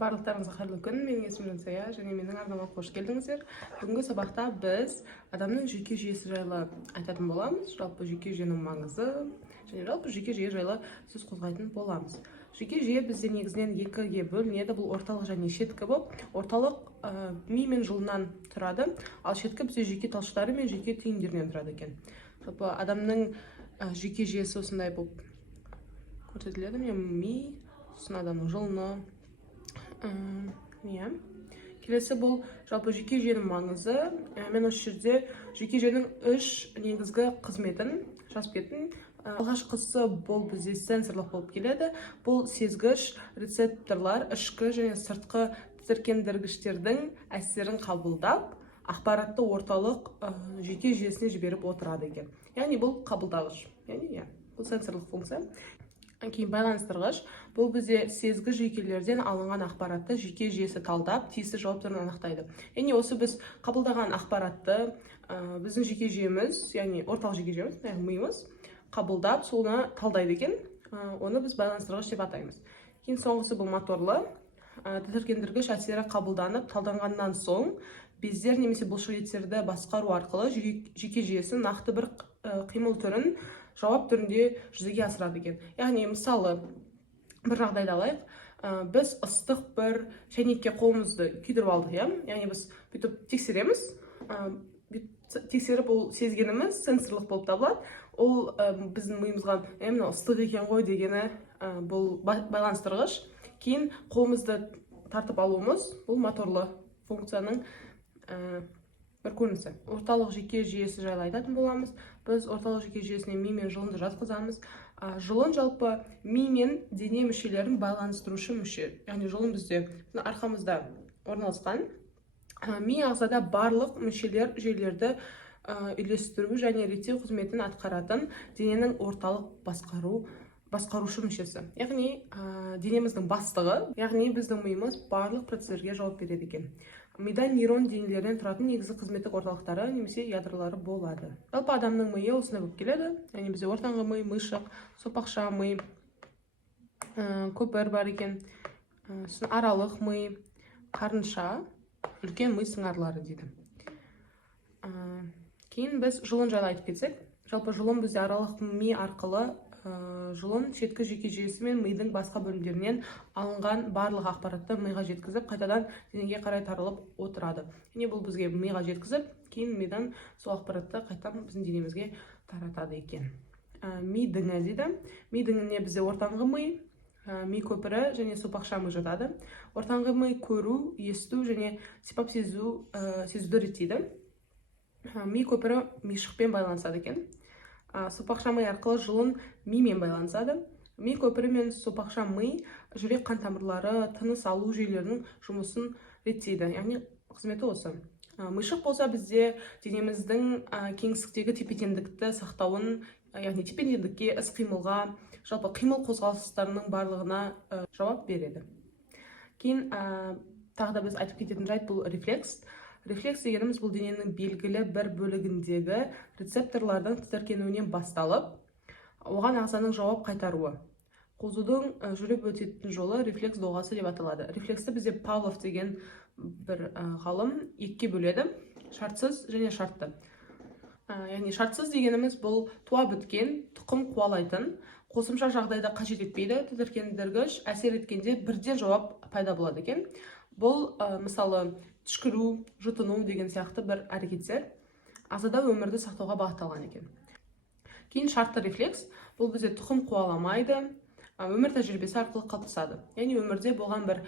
Барлықтарыңызға қайырлы күн. Менің есімім Жансая және менің арнама қош келдіңіздер. Бүгінгі сабақта біз адамның жүйке жүйесі жайлы айтатын боламыз. Жалпы жүйке жүйенің маңызы және жалпы жүйке жүйе жайлы сөз қозғайтын боламыз. Жүйке жүйе бізде негізінен екіге бөлінеді. Бұл орталық және шеткі болып, орталық ми мен жұлыннан тұрады, ал шеткі бізде жүйке талшықтары мен жүйке түйіндерінен тұрады екен. Жалпы адамның жүйке жүйесі осындай болып көрсетіледі. Ми, сосын адамның жұлыны. Келесі бұл жалпы жүйке жүйенің маңызы. Мен осы жерде жүйке жүйенің үш негізгі қызметін жазып кеттім. Алғашқысы бұл бізде сенсорлық болып келеді. Бұл сезгіш рецепторлар ішкі және сыртқы тітіркендіргіштердің әсерін қабылдап, ақпаратты орталық жүйке жүйесіне жіберіп отырады екен. Яғни бұл қабылдағыш. Бұл сенсорлық функция. Кейін байланыстырғыш. Бұл бізде сезгі жүйкелерден алынған ақпаратты жүйке жүйесі талдап, тиісті жауаптарын анықтайды. Яғни осы біз қабылдаған ақпаратты біздің жүйке жүйеміз, яғни орталық жүйке жүйеміз, миымыз қабылдап, соны талдайды екен. Оны біз байланыстырғыш деп атаймыз. Кейін соңғысы бұл моторлы. Тітіркендіргіш әсері қабылданып, талданғаннан соң бездер немесе бұлшықеттерді басқару арқылы жүйке жүйесі нақты бір қимыл түрін жауап түрінде жүзеге асырады екен. Яғни мысалы бір жағдайды алайық, біз ыстық бір шәйнекке қолымызды күйдіріп алдық, яғни біз бүйтіп тексереміз, тексеріп ол сезгеніміз сенсорлық болып табылады. Ол біздің миымызға мынау ыстық екен ғой дегені бұл байланыстырғыш. Кейін қолымызды тартып алуымыз бұл моторлы функцияның бір көрінісі. Орталық жүйке жүйесі жайлы айтатын боламыз. Біз орталық жүйке жүйесіне ми мен жұлынды жатқызамыз. Жұлын жалпы ми мен дене мүшелерін байланыстырушы мүше. Яғни жұлын бізде арқамызда орналасқан. Ми ағзада барлық мүшелер жүйелерді үйлестіру және реттеу қызметін атқаратын дененің орталық басқарушы мүшесі. Яғни денеміздің бастығы, яғни біздің миымыз барлық процестерге жауап береді екен. Мида нейрон денелерден тұратын негізгі қызметтік орталықтары немесе ядролары болады. Жалпы адамның миы осындай болып келеді. Яғни бізде ортаңғы ми, мишық, сопақша ми, көпір бар екен, аралық ми, қарынша, үлкен ми сыңарлары дейді. Кейін біз жұлын жайлы айтып кетсек, жалпы жұлын бізде аралық ми арқылы жұлын шеткі жүйке жүйесі мен мидың басқа бөлімдерінен алынған барлық ақпаратты миға жеткізіп, қайтадан денеге қарай таралып отырады. Яғни бұл бізге миға жеткізіп, кейін мидан сол ақпаратты қайтадан біздің денемізге таратады екен. Ми діңі дейді. Ми діңіне бізде ортаңғы ми, ми көпірі және сопақша ми жатады. Ортаңғы ми көру, есту және сипап сезуді реттейді. Ми көпірі мишықпен байланысады екен. Сопақша ми арқылы жұлын мимен байланысады. Ми көпірі мен сопақша ми жүрек қан тамырлары, тыныс алу жүйелерінің жұмысын реттейді. Яғни қызметі осы. Мишық болса бізде денеміздің кеңістіктегі тепе-теңдікті сақтауын, яғни тепе-теңдікке, іс-қимылға, жалпы қимыл қозғалыстарының барлығына жауап береді. Кейін тағы да біз айтып кететін жайт бұл рефлекс. Рефлекс дегеніміз бұл дененің белгілі бір бөлігіндегі рецепторлардың тітіркенуінен басталып, оған ағзаның жауап қайтаруы. Қозудың жүріп өтетін жолы рефлекс доғасы деп аталады. Рефлексті бізде Павлов деген бір ғалым екіге бөледі, шартсыз және шартты. Яғни шартсыз дегеніміз бұл туа біткен, тұқым қуалайтын, қосымша жағдайда қажет етпейді, тітіркендіргіш әсер еткенде бірден жауап пайда болады екен. Бұл мысалы түшкіру, жұтыну деген сияқты бір әрекеттер ағзада өмірді сақтауға бағытталған екен. Кейін шартты рефлекс, бұл бізде тұқым қуаламайды, өмір тәжірибесі арқылы қалыптасады. Яғни өмірде болған бір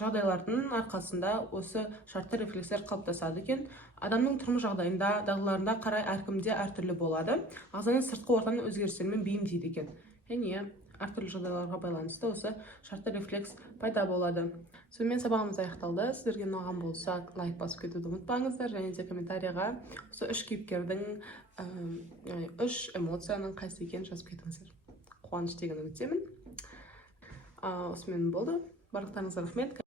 жағдайлардың арқасында осы шартты рефлекстер қалыптасады екен. Адамның тұрмыс жағдайында, дағдыларында қарай әркімде әртүрлі болады. Ағзаның сыртқы ортаның өзгерістерімен бейімдейді екен. Яғни әртүрлі жағдайларға байланысты осы шартты рефлекс пайда болады. Сонымен сабағымыз аяқталды. Сіздерге ұнаған болса, лайк басып кетуді ұмытпаңыздар, және де комментарияға осы үш кейіпкердің үш эмоцияның қайсы екенін жазып кетіңіздер. Қуаныш деген үміттемін. Осымен болды. Барлықтарыңызға рахмет.